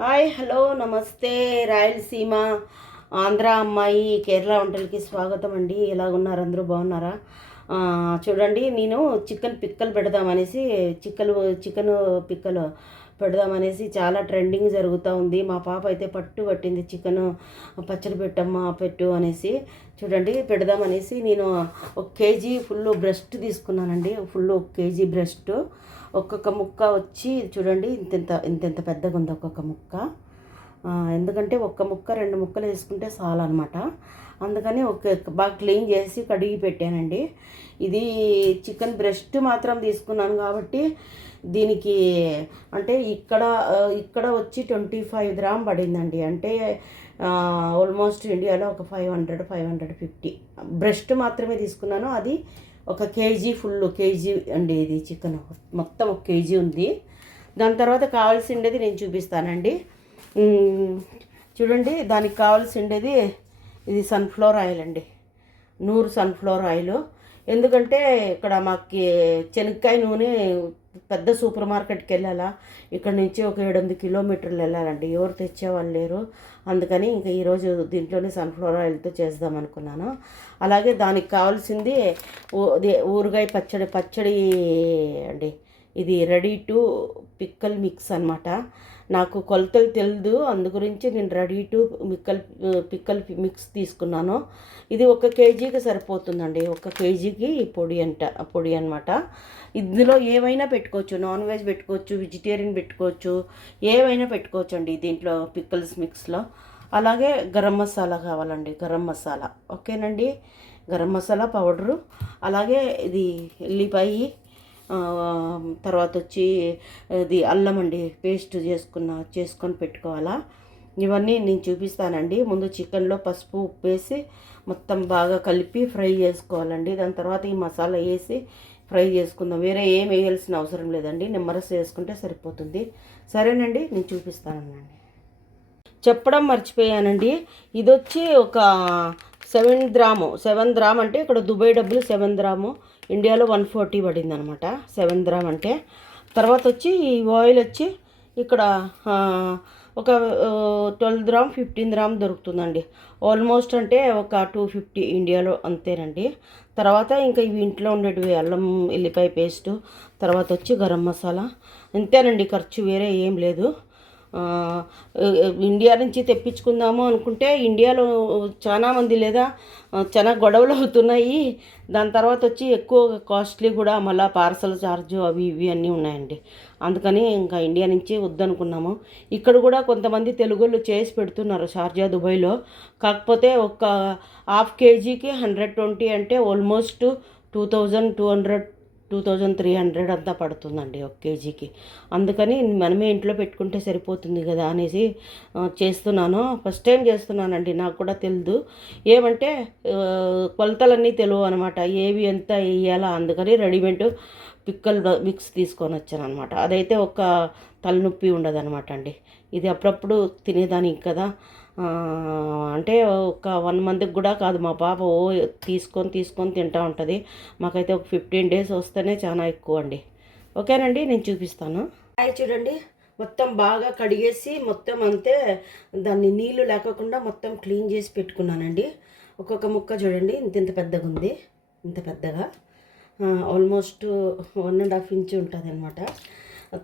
Hi hello నమస్తే. రాయలసీమ ఆంధ్ర అమ్మాయి కేరళ వంటలకి స్వాగతం అండి. ఎలాగున్నారు? అందరూ బాగున్నారా? చూడండి, నేను చికెన్ పిక్కలు పెడదామనేసి చికెన్ పిక్కలు పెడదామనేసి చాలా ట్రెండింగ్ జరుగుతూ ఉంది. మా పాప అయితే పట్టింది చికెన్ పచ్చడి పెట్టమ్మా పెట్టు అనేసి. చూడండి, పెడదామనేసి నేను 1 కేజీ ఫుల్ బ్రెస్ట్ తీసుకున్నానండి. Full 1 KG breast. ఒక్కొక్క ముక్క వచ్చి చూడండి ఇంతెంత పెద్దగా ఉంది ఒక్కొక్క ముక్క. ఎందుకంటే ఒక్క ముక్క 2 ముక్కలు వేసుకుంటే చాలన్నమాట. అందుకని బాగా క్లీన్ చేసి కడిగి పెట్టానండి. ఇది చికెన్ బ్రెస్ట్ మాత్రం తీసుకున్నాను కాబట్టి దీనికి అంటే ఇక్కడ వచ్చి 25 గ్రామ్ పడిందండి. అంటే ఆల్మోస్ట్ ఇండియాలో ఒక 500-550 బ్రెస్ట్ మాత్రమే తీసుకున్నాను. అది 1 కేజీ ఫుల్ కేజీ అండి. ఇది చికెన్ మొత్తం 1 కేజీ ఉంది. దాని తర్వాత కావాల్సిండేది నేను చూపిస్తానండి. చూడండి, దానికి కావాల్సిండేది ఇది సన్ఫ్లవర్ ఆయిల్ అండి. నూరు సన్ఫ్లవర్ ఆయిల్. ఎందుకంటే ఇక్కడ మాకు శనక్కాయ నూనె పెద్ద సూపర్ మార్కెట్కి వెళ్ళాలా, ఇక్కడ నుంచి ఒక 7-8 కిలోమీటర్లు వెళ్ళాలండి. ఎవరు తెచ్చేవాళ్ళు లేరు. అందుకని ఇంకా ఈరోజు దీంట్లోనే సన్ఫ్లవర్ ఆయిల్తో చేద్దాం అనుకున్నాను. అలాగే దానికి కావాల్సింది ఊరగాయ పచ్చడి అండి. ఇది రెడీ టు పిక్కల్ మిక్స్ అనమాట. నాకు కొలతలు తెలియదు, అందు గురించి నేను రెడీ టు పిక్కల్ మిక్స్ తీసుకున్నాను. ఇది 1 కేజీకి సరిపోతుందండి. 1 కేజీకి పొడి అనమాట. ఇందులో ఏమైనా పెట్టుకోవచ్చు. నాన్ వెజ్ పెట్టుకోవచ్చు, వెజిటేరియన్ పెట్టుకోవచ్చు, ఏమైనా పెట్టుకోవచ్చు అండి దీంట్లో పిక్కల్స్ మిక్స్లో. అలాగే గరం మసాలా కావాలండి, గరం మసాలా. ఓకేనండి, గరం మసాలా పౌడరు. అలాగే ఇది ఎల్లిపాయి, తర్వాత వచ్చి ఇది అల్లం అండి, పేస్ట్ చేసుకొని పెట్టుకోవాలా. ఇవన్నీ నేను చూపిస్తానండి. ముందు చికెన్లో పసుపు ఉప్పు వేసి మొత్తం బాగా కలిపి ఫ్రై చేసుకోవాలండి. దాని తర్వాత ఈ మసాలా వేసి ఫ్రై చేసుకుందాం. వేరే ఏం వేయాల్సిన అవసరం లేదండి, నిమ్మరసం వేసుకుంటే సరిపోతుంది. సరేనండి, నేను చూపిస్తానండి. చెప్పడం మర్చిపోయానండి. ఇది వచ్చి ఒక 7 గ్రామ్ అంటే ఇక్కడ దుబాయ్ డబ్బులు 7 గ్రాము, ఇండియాలో 140 పడింది అనమాట 7 గ్రామ్ అంటే. తర్వాత వచ్చి ఈ ఆయిల్ వచ్చి ఇక్కడ ఒక 12 గ్రామ్ 15 గ్రామ్ దొరుకుతుందండి. ఆల్మోస్ట్ అంటే ఒక 250 ఇండియాలో, అంతేనండి. తర్వాత ఇంకా ఇవి ఇంట్లో ఉండేటివి అల్లం ఎల్లిపాయ పేస్టు, తర్వాత వచ్చి గరం మసాలా. అంతేనండి, ఖర్చు వేరే ఏం లేదు. ఇండియా నుంచి తెప్పించుకుందాము అనుకుంటే ఇండియాలో చాలామంది లేదా చాలా గొడవలు అవుతున్నాయి. దాని తర్వాత వచ్చి ఎక్కువ కాస్ట్లీ కూడా, మళ్ళీ పార్సల్ ఛార్జు అవి ఇవి అన్నీ ఉన్నాయండి. అందుకని ఇంకా ఇండియా నుంచి వద్దనుకున్నాము. ఇక్కడ కూడా కొంతమంది తెలుగుళ్ళు చేసి పెడుతున్నారు షార్జా దుబాయ్లో. కాకపోతే ఒక 1/2 కేజీకి 120 అంటే ఆల్మోస్ట్ 2200-2300 అంతా పడుతుందండి 1 కేజీకి. అందుకని మనమే ఇంట్లో పెట్టుకుంటే సరిపోతుంది కదా అనేసి చేస్తున్నాను. ఫస్ట్ టైం చేస్తున్నానండి, నాకు కూడా తెలియదు. ఏమంటే కొలతలన్నీ తెలియవు అనమాట, ఏవి ఎంత వేయాలా. అందుకని రెడీమేడ్ పిక్కల్ మిక్స్ తీసుకొని వచ్చాను అనమాట. అదైతే ఒక తలనొప్పి ఉండదన్నమాట అండి. ఇది అప్పుడప్పుడు తినేదానికి కదా. అంటే ఒక 1 మంత్కి కూడా కాదు, మా పాప తీసుకొని తింటూ ఉంటుంది. మాకైతే ఒక 15 డేస్ వస్తేనే చాలా ఎక్కువ అండి. ఓకేనండి, నేను చూపిస్తాను. చూడండి, మొత్తం బాగా కడిగేసి మొత్తం అంతే దాన్ని నీళ్లు లేకుండా మొత్తం క్లీన్ చేసి పెట్టుకున్నానండి. ఒక్కొక్క ముక్క చూడండి ఇంత పెద్దగా ఉంది, ఇంత పెద్దగా, ఆల్మోస్ట్ 1.5 ఇంచ్ ఉంటుంది అనమాట.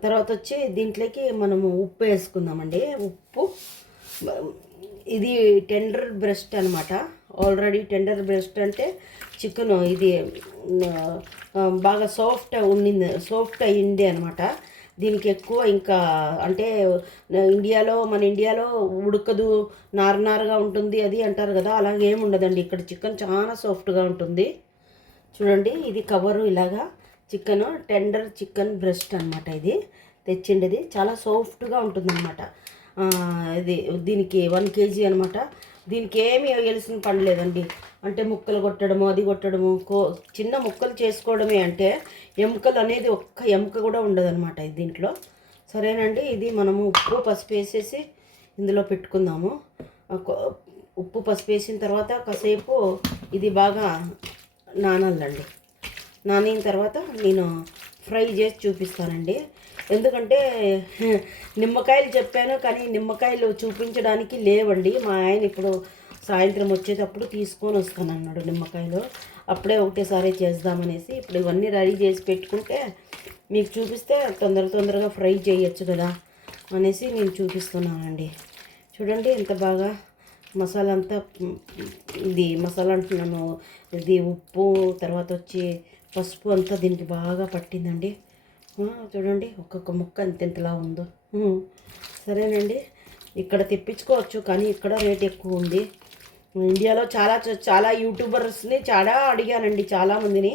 తర్వాత వచ్చి దీంట్లోకి మనము ఉప్పు వేసుకుందామండి. ఉప్పు, ఇది టెండర్ బ్రెస్ట్ అనమాట. ఆల్రెడీ టెండర్ బ్రెస్ట్ అంటే చికెన్ ఇది బాగా సాఫ్ట్ అయింది అనమాట. దీనికి ఎక్కువ ఇంకా అంటే మన ఇండియాలో ఉడకదు, నారుగా ఉంటుంది అది అంటారు కదా, అలాగేమి ఉండదండి. ఇక్కడ చికెన్ చాలా సాఫ్ట్గా ఉంటుంది. చూడండి, ఇది కవరు ఇలాగా చికెన్ టెండర్ చికెన్ బ్రెస్ట్ అనమాట. ఇది తెచ్చిండేది చాలా సాఫ్ట్గా ఉంటుందన్నమాట. దీనికి 1 కేజీ అనమాట. దీనికి ఏమి వేయాల్సిన పని లేదండి. అంటే ముక్కలు కొట్టడము, అది కొట్టడము, చిన్న ముక్కలు చేసుకోవడమే. అంటే ఎముకలు అనేది ఒక్క ఎముక కూడా ఉండదన్నమాట దీంట్లో. సరేనండి, ఇది మనము ఉప్పు పసుపు వేసేసి ఇందులో పెట్టుకుందాము. ఉప్పు పసుపు వేసిన తర్వాత కాసేపు ఇది బాగా నానాలండి. నానిన తర్వాత నేను ఫ్రై చేసి చూపిస్తానండి. ఎందుకంటే నిమ్మకాయలు చెప్పాను కానీ నిమ్మకాయలు చూపించడానికి లేవండి. మా ఆయన ఇప్పుడు సాయంత్రం వచ్చేటప్పుడు తీసుకొని వస్తానన్నాడు నిమ్మకాయలు. అప్పుడే ఒకటేసారి చేద్దామనేసి ఇప్పుడు ఇవన్నీ రెడీ చేసి పెట్టుకుంటే మీకు చూపిస్తే తొందరగా ఫ్రై చేయొచ్చు కదా అనేసి నేను చూపిస్తున్నానండి. చూడండి ఎంత బాగా మసాలా అంతా, ఇది మసాలా అంటున్నాను, ఇది ఉప్పు తర్వాత వచ్చి పసుపు అంతా దీనికి బాగా పట్టిందండి. చూడండి ఒక్కొక్క ముక్క ఎంతెంతలా ఉందో. సరేనండి, ఇక్కడ తెప్పించుకోవచ్చు కానీ ఇక్కడ రేట్ ఎక్కువ ఉంది. ఇండియాలో చాలా యూట్యూబర్స్ని చాలా అడిగానండి, చాలామందిని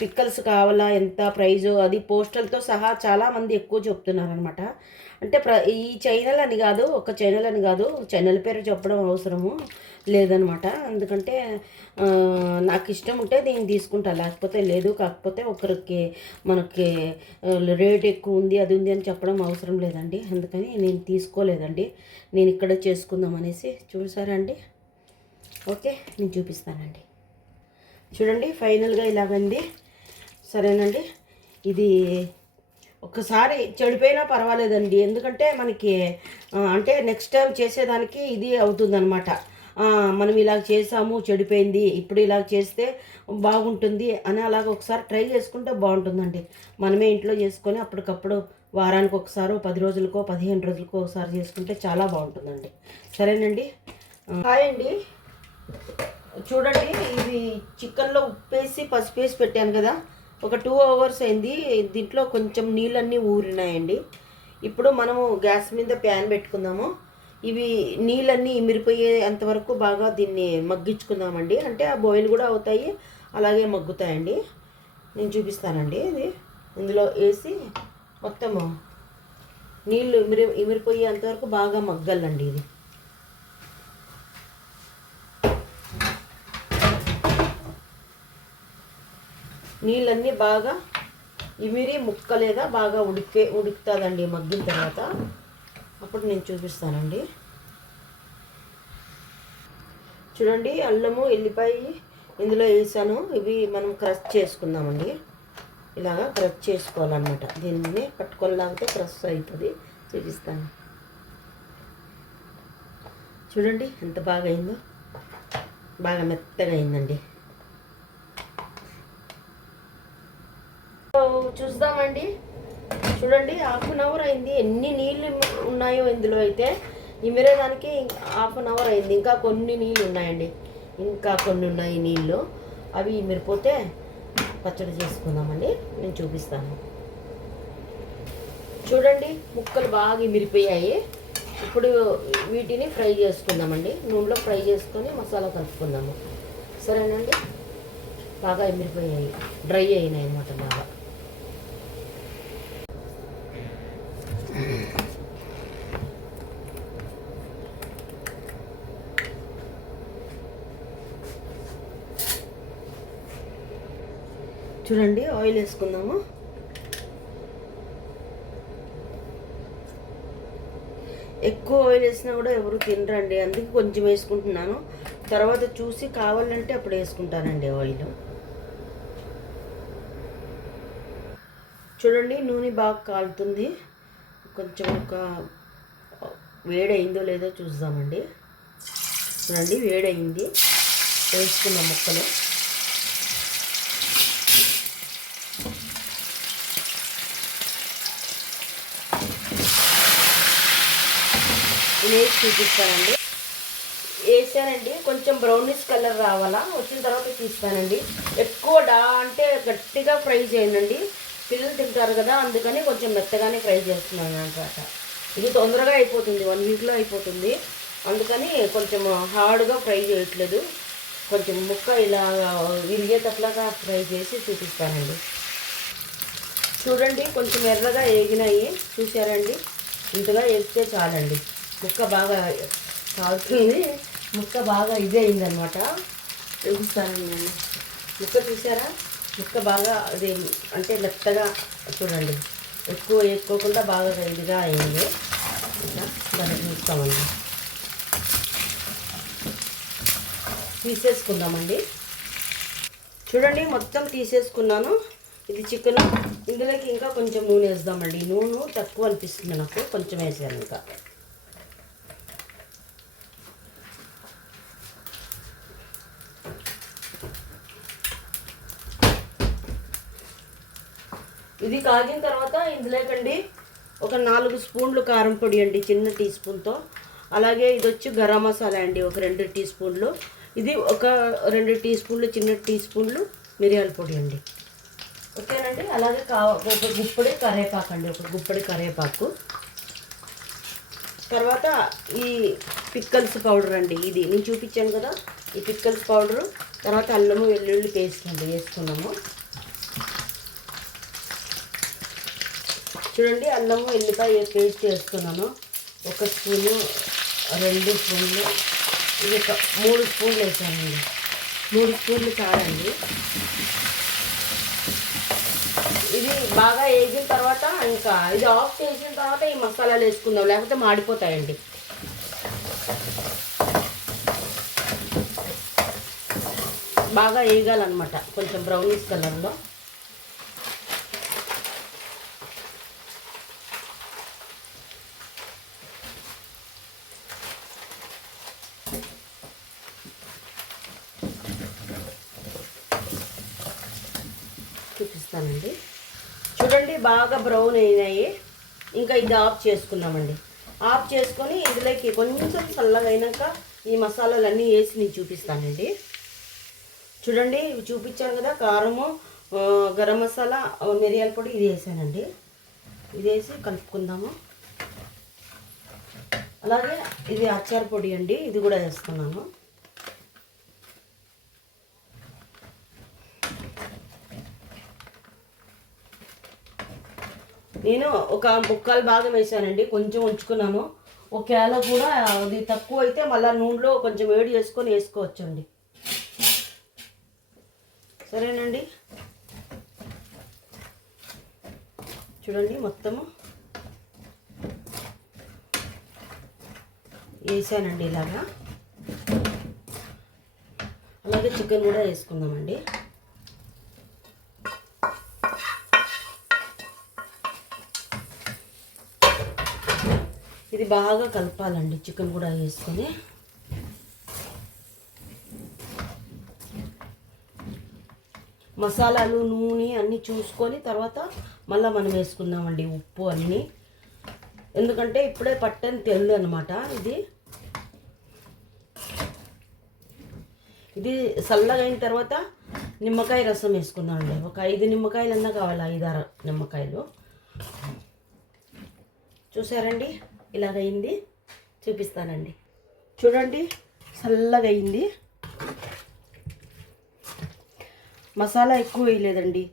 పిక్కల్స్ కావాలా, ఎంత ప్రైజు, అది పోస్టల్తో సహా చాలామంది ఎక్కువ చెప్తున్నారనమాట. అంటే ఈ ఛానల్ అని కాదు, ఒక ఛానల్ అని కాదు, ఛానల్ పేరు చెప్పడం అవసరము లేదనమాట. ఎందుకంటే నాకు ఇష్టం ఉంటే దీన్ని తీసుకుంటా, లేకపోతే లేదు. కాకపోతే ఒకరికి మనకి రేట్ ఎక్కువ ఉంది అది ఉంది అని చెప్పడం అవసరం లేదండి, అందుకని నేను తీసుకోలేదండి. నేను ఇక్కడ చేసుకుందాం అనేసి. చూసారండి, ఓకే నేను చూపిస్తానండి. చూడండి ఫైనల్గా ఇలాగండి. సరేనండి, ఇది ఒక్కసారి చెడిపోయినా పర్వాలేదండి, ఎందుకంటే మనకి అంటే నెక్స్ట్ టైం చేసేదానికి ఇది అవుతుందన్నమాట. మనం ఇలా చేసాము చెడిపోయింది, ఇప్పుడు ఇలా చేస్తే బాగుంటుంది అని అలాగ ఒకసారి ట్రై చేసుకుంటే బాగుంటుందండి. మనమే ఇంట్లో చేసుకొని అప్పటికప్పుడు వారానికి ఒకసారి 10 రోజులకో 15 రోజులకో ఒకసారి చేసుకుంటే చాలా బాగుంటుందండి. సరేనండి, హాయ్ అండి. చూడండి, ఇది చికెన్లో ఉప్పేసి పసుపు వేసి పెట్టాను కదా, ఒక 2 అవర్స్ అయింది. దీంట్లో కొంచెం నీళ్ళన్నీ ఊరినాయండి. ఇప్పుడు మనము గ్యాస్ మీద ప్యాన్ పెట్టుకుందాము. ఇవి నీళ్ళన్నీ ఇమిరిపోయే అంతవరకు బాగా దీన్ని మగ్గించుకుందామండి. అంటే ఆ బాయిల్ కూడా అవుతాయి, అలాగే మగ్గుతాయండి. నేను చూపిస్తానండి. ఇది ఇందులో వేసి మొత్తము నీళ్ళు ఇమిరిపోయే అంతవరకు బాగా మగ్గాలండి. ఇది నీళ్ళన్నీ బాగా ఇమిరి ముక్కలేదా బాగా ఉడుకుతుందండి మగ్గిన తర్వాత. అప్పుడు నేను చూపిస్తానండి. చూడండి, అల్లము ఎల్లిపాయ ఇందులో వేసాను. ఇవి మనం క్రష్ చేసుకుందామండి. ఇలాగా క్రష్ చేసుకోవాలన్నమాట. దీన్ని పట్టుకొని లాగితే క్రష్ అవుతుంది. చూపిస్తాను. చూడండి ఎంత బాగా అయిందో, బాగా మెత్తగా అయిందండి. చూద్దామండి. చూడండి, 1/2 అవర్ అయింది. ఎన్ని నీళ్ళు ఉన్నాయో ఇందులో అయితే ఇమిరేదానికి 1/2 అవర్ అయింది. ఇంకా కొన్ని నీళ్ళు ఉన్నాయండి, ఇంకా కొన్ని ఉన్నాయి నీళ్ళు. అవి ఇమిరిపోతే పచ్చడి చేసుకుందామండి. నేను చూపిస్తాను. చూడండి, ముక్కలు బాగా ఇమిరిపోయాయి. ఇప్పుడు వీటిని ఫ్రై చేసుకుందామండి. నూనెలో ఫ్రై చేసుకొని మసాలా కలుపుకుందాము. సరేనండి, బాగా ఇమిరిపోయాయి, డ్రై అయినాయి అన్నమాట బాగా. చూడండి, ఆయిల్ వేసుకుందాము. ఎక్కువ ఆయిల్ వేసినా కూడా ఎవరు తినరండి, అందుకే కొంచెం వేసుకుంటున్నాను. తర్వాత చూసి కావాలంటే అప్పుడు వేసుకుంటానండి ఆయిల్. చూడండి, నూనె బాగా కాలుతుంది. కొంచెం ఒక వేడయిందో లేదో చూద్దామండి. చూడండి, వేడయింది. వేసుకున్న ముక్కలు వేసి చూపిస్తానండి. వేసానండి, కొంచెం బ్రౌనిష్ కలర్ రావాలా, వచ్చిన తర్వాత తీస్తానండి. ఎక్కువ అంటే గట్టిగా ఫ్రై చేయండి, పిల్లలు తింటారు కదా, అందుకని కొంచెం మెత్తగానే ఫ్రై చేస్తున్నాను అనమాట. ఇది తొందరగా అయిపోతుంది, 1 వీక్లో అయిపోతుంది. అందుకని కొంచెం హార్డ్గా ఫ్రై చేయట్లేదు, కొంచెం ముక్క ఇలా విరిగేటట్లాగా ఫ్రై చేసి చూపిస్తానండి. చూడండి, కొంచెం ఎర్రగా వేగినాయి, చూసారండి. ఇంతగా వేస్తే చాలండి. ముక్క బాగా కాలుతుంది, ముక్క బాగా ఇది అయిందనమాట. చూపిస్తానండి నేను. ముక్క చూసారా, ముక్క బాగా అది అంటే మెత్తగా, చూడండి ఎక్కువ వేసుకోకుండా బాగా ఇదిగా అయింది. ఇట్లా దాన్ని చూస్తామండి, తీసేసుకుందామండి. చూడండి, మొత్తం తీసేసుకున్నాను. ఇది చికెన్. ఇందులోకి ఇంకా కొంచెం నూనె వేద్దామండి. నూనె తక్కువ అనిపిస్తుంది నాకు, కొంచెం వేసాను ఇంకా. ఇది కాగిన తర్వాత ఇందులోకండి ఒక 4 స్పూన్లు కారం పొడి అండి, చిన్న టీ స్పూన్తో. అలాగే ఇది వచ్చి గరం మసాలా అండి, ఒక 2 టీ స్పూన్లు. ఇది ఒక 2 టీ స్పూన్లు, చిన్న టీ స్పూన్లు మిరియాల పొడి అండి. ఓకేనండి. అలాగే ఒక గుప్పడి కరివేపాకు అండి, ఒక గుప్పడి కరివేపాకు. తర్వాత ఈ పిక్కల్స్ పౌడర్ అండి, ఇది నేను చూపించాను కదా, ఈ పిక్కల్స్ పౌడరు. తర్వాత అల్లము వెల్లుల్లి పేస్ట్ అండి వేసుకున్నాము. చూడండి, అల్లము వెల్లిపాయ పేస్ట్ వేస్తున్నాను. 1 స్పూను, 2 స్పూన్లు, ఇది 3 స్పూన్లు వేసానండి. 3 స్పూన్లు చాలండి. ఇది బాగా వేగిన తర్వాత ఇంకా ఇది ఆఫ్ చేసిన తర్వాత ఈ మసాలాలు వేసుకుందాం, లేకపోతే మాడిపోతాయండి. బాగా వేగాలన్నమాట, కొంచెం బ్రౌనిష్ కలర్లో. చూపిస్తానండి. చూడండి, బాగా బ్రౌన్ అయినాయి. ఇంకా ఇది ఆఫ్ చేసుకున్నామండి. ఆఫ్ చేసుకొని ఇందులోకి కొంచెం చల్లగా అయినాక ఈ మసాలాలన్నీ వేసి నేను చూపిస్తానండి. చూడండి, ఇవి చూపించాను కదా, కారము, గరం మసాలా, మిరియాల పొడి, ఇది వేసానండి. ఇది వేసి కలుపుకుందాము. అలాగే ఇది అచ్చార పొడి అండి, ఇది కూడా వేస్తున్నాను. నేను ఒక ముక్కలు భాగం వేసానండి, కొంచెం ఉంచుకున్నాను. ఒకవేళ కూడా అది తక్కువ అయితే మళ్ళీ నూనెలో కొంచెం వేడి చేసుకొని వేసుకోవచ్చండి. సరేనండి. చూడండి, మొత్తము వేసానండి ఇలాగా. అలాగే చికెన్ కూడా వేసుకుందామండి. ఇది బాగా కలపాలండి, చికెన్ కూడా వేసుకొని. మసాలాలు, నూనె అన్నీ చూసుకొని తర్వాత మళ్ళీ మనం వేసుకుందామండి ఉప్పు అన్నీ. ఎందుకంటే ఇప్పుడే పట్టని తెలియదు అనమాట. ఇది చల్లగా అయిన తర్వాత నిమ్మకాయ రసం వేసుకుందామండి. ఒక 5 నిమ్మకాయలన్నా కావాలి, 5-6 నిమ్మకాయలు. చూసారండి, ఇలాగైంది. చూపిస్తానండి. చూడండి, చల్లగా అయింది. మసాలా ఎక్కువ వేయలేదండి.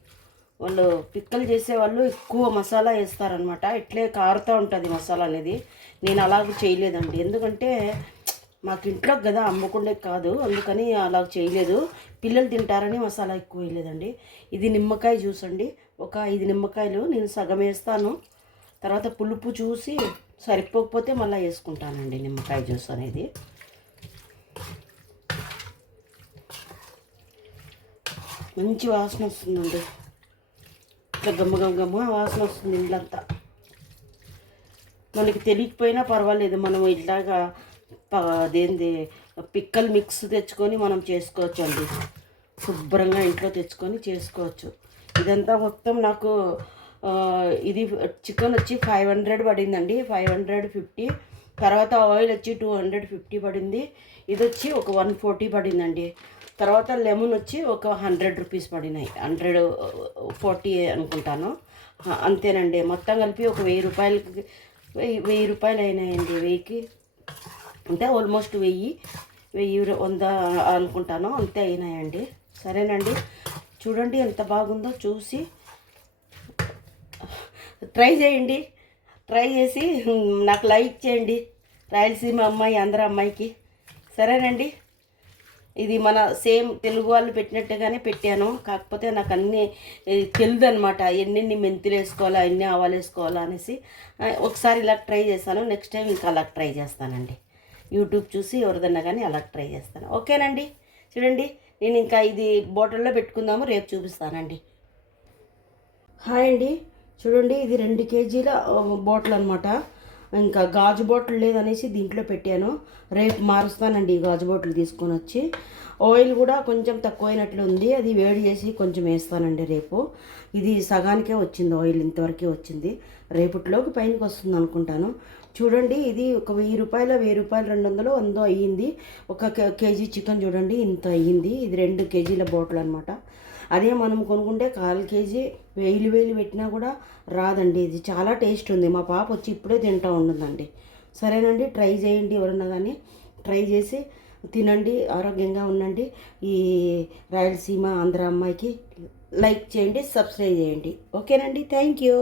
వాళ్ళు పిక్కలు చేసేవాళ్ళు ఎక్కువ మసాలా వేస్తారనమాట. ఇట్లే కారుతూ ఉంటుంది మసాలా అనేది. నేను అలాగ చేయలేదండి, ఎందుకంటే మాకు ఇంట్లో కదా, అమ్మకుండే కాదు, అందుకని అలా చేయలేదు. పిల్లలు తింటారని మసాలా ఎక్కువ వేయలేదండి. ఇది నిమ్మకాయ జ్యూస్ అండి, ఒక 5 నిమ్మకాయలు నేను సగం వేస్తాను. తర్వాత పులుపు చూసి సరిపోకపోతే మళ్ళీ వేసుకుంటానండి నిమ్మకాయ జ్యూస్ అనేది. మంచి వాసన వస్తుందండి, ఇట్లా గమ్మ వాసన వస్తుంది ఇల్లంతా. మనకి తెలియకపోయినా పర్వాలేదు, మనం ఇట్లాగా అదేంది పిక్కల్ మిక్స్ తెచ్చుకొని మనం చేసుకోవచ్చు అండి. శుభ్రంగా ఇంట్లో తెచ్చుకొని చేసుకోవచ్చు. ఇదంతా మొత్తం నాకు ఇది చికెన్ వచ్చి 500 పడిందండి, 550. తర్వాత ఆయిల్ వచ్చి 250 పడింది. ఇది వచ్చి ఒక 140 పడిందండి. తర్వాత లెమన్ వచ్చి ఒక 100 రూపీస్ పడినాయి, 140 అనుకుంటాను. అంతేనండి. మొత్తం కలిపి ఒక 1000 రూపాయలకి 1000 రూపాయలు అయినాయండి. 1000కి అంటే ఆల్మోస్ట్ 100 అనుకుంటాను, అంతే అయినాయండి. సరేనండి. చూడండి ఎంత బాగుందో, చూసి ట్రై చేయండి. ట్రై చేసి నాకు లైక్ చేయండి, రాయలసీమ అమ్మాయి, ఆంధ్ర అమ్మాయికి. సరేనండి. ఇది మన సేమ్ తెలుగు వాళ్ళు పెట్టినట్టుగానే పెట్టాను, కాకపోతే నాకు అన్నీ తెలియదు అనమాట. ఎన్ని మెంతులు వేసుకోవాలా, ఎన్ని ఆవాలు వేసుకోవాలా అనేసి. ఒకసారి ఇలా ట్రై చేస్తాను, నెక్స్ట్ టైం ఇంకా అలా ట్రై చేస్తానండి. యూట్యూబ్ చూసి ఎవరిదన్నా కానీ అలా ట్రై చేస్తాను. ఓకేనండి. చూడండి, నేను ఇంకా ఇది బాటిల్లో పెట్టుకుందాము, రేపు చూపిస్తానండి. హాయ్ అండి. చూడండి, ఇది 2 కేజీల బాటిల్ అనమాట. ఇంకా గాజు బాటిల్ లేదనేసి దీంట్లో పెట్టాను. రేపు మారుస్తానండి ఈ గాజు బాటిల్ తీసుకొని వచ్చి. ఆయిల్ కూడా కొంచెం తక్కువైనట్లు ఉంది, అది వేడి చేసి కొంచెం వేస్తానండి రేపు. ఇది సగానికే వచ్చింది, ఆయిల్ ఇంతవరకే వచ్చింది. రేపటిలోకి పైనకి వస్తుంది అనుకుంటాను. చూడండి, ఇది ఒక 1000 రూపాయలు, 200 వందో అయ్యింది. ఒక కేజీ చికెన్ చూడండి ఇంత అయ్యింది. ఇది 2 కేజీల బాటిల్ అనమాట. అదే మనం కొనుక్కుంటే 1/4 కేజీ 1000 పెట్టినా కూడా రాదండి. ఇది చాలా టేస్ట్ ఉంది. మా పాప వచ్చి ఇప్పుడే తింటూ ఉంటుందండి. సరేనండి, ట్రై చేయండి. ఎవరన్నా కానీ ట్రై చేసి తినండి, ఆరోగ్యంగా ఉండండి. ఈ రాయలసీమ ఆంధ్ర అమ్మాయికి లైక్ చేయండి, సబ్స్క్రైబ్ చేయండి. ఓకేనండి, థ్యాంక్ యూ.